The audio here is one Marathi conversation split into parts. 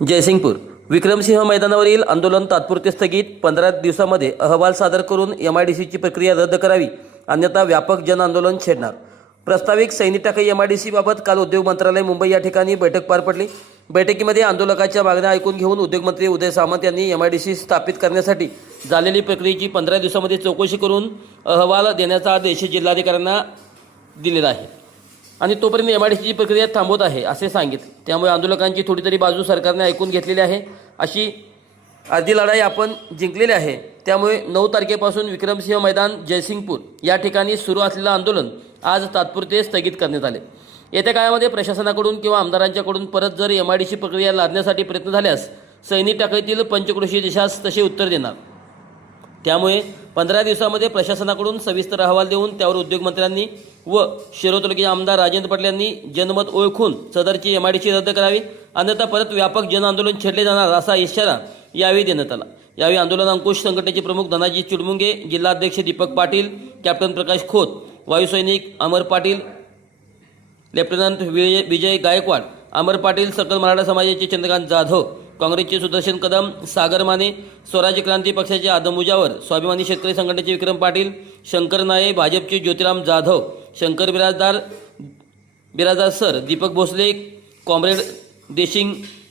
जयसिंगपूर विक्रमसिंह मैदानावरील आंदोलन तात्पुरते स्थगित 15 दिवसांमध्ये अहवाल सादर करून एमआयडीसीची प्रक्रिया रद्द करावी अन्यथा व्यापक जन आंदोलन छेडणार। प्रस्तावित सैनिक टाकळी एमआयडीसीबाबत काल उद्योग मंत्रालय मुंबई या ठिकाणी बैठक पार पडली। बैठकीमध्ये आंदोलकांच्या मागण्या ऐकून घेऊन उद्योगमंत्री उदय सामंत यांनी एमआयडीसी स्थापित करण्यासाठी झालेली प्रक्रियेची 15 दिवसांमध्ये चौकशी करून अहवाल देण्याचा आदेश जिल्हाधिकाऱ्यांना दिलेला आहे आणि तोपर्यंत एमआयडीसीची प्रक्रिया थांबवत आहे असे सांगितले। त्यामुळे आंदोलकांची थोडी तरी बाजू सरकारने ऐकून घेतलेली आहे। अशी अर्धी लढाई आपण जिंकलेली आहे। त्यामुळे 9 तारखेपासून विक्रमसिंह मैदान जयसिंगपूर या ठिकाणी सुरू असलेले आंदोलन आज तात्पुरते स्थगित करण्यात आले। येत्या काळामध्ये प्रशासनाकडून किंवा आमदारांच्याकडून परत जर एमआयडीसी प्रक्रिया लादण्यासाठी प्रयत्न झाल्यास सैनिक टाकळीतील पंचक्रोशी देशास तसे उत्तर देणार। त्यामुळे 15 दिवसांमध्ये प्रशासनाकडून सविस्तर अहवाल देऊन त्यावर उद्योगमंत्र्यांनी व शिरोळ तालुक्याचे आमदार राजेंद्र पाटील यांनी जनमत ओळखून सदरची एमआयडीसी रद्द करावी अन्यथा परत व्यापक जन आंदोलन छेडले जाणार असा इशारा यावेळी देण्यात आला। यावेळी आंदोलन अंकुश संघटनेचे प्रमुख धनाजी चिडमुंगे, जिल्हाध्यक्ष दीपक पाटील, कॅप्टन प्रकाश खोत, वायुसैनिक अमर पाटील, लेफ्टनंट विजय गायकवाड, अमर पाटील, सकल मराठा समाजाचे चंद्रकांत जाधव, काँग्रेसचे सुदर्शन कदम, सागर माने, स्वराज्य क्रांती पक्षाचे आदम मुजावर, स्वाभिमानी शेतकरी संघटनेचे विक्रम पाटील, शंकर नाये, भाजपचे ज्योतिराम जाधव, शंकर बिराजदार सर, दीपक भोसले, कॉम्रेड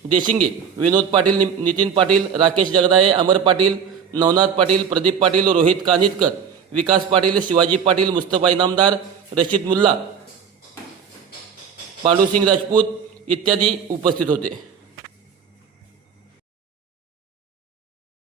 देशिंगे, विनोद पाटील, नितीन पाटील, राकेश जगदाळे, अमर पाटील, नवनाथ पाटील, प्रदीप पाटील, रोहित कानितकर, विकास पाटील, शिवाजी पाटील, मुस्तफा इनामदार, रशीद मुल्ला, पांडुसिंग राजपूत इत्यादी उपस्थित होते।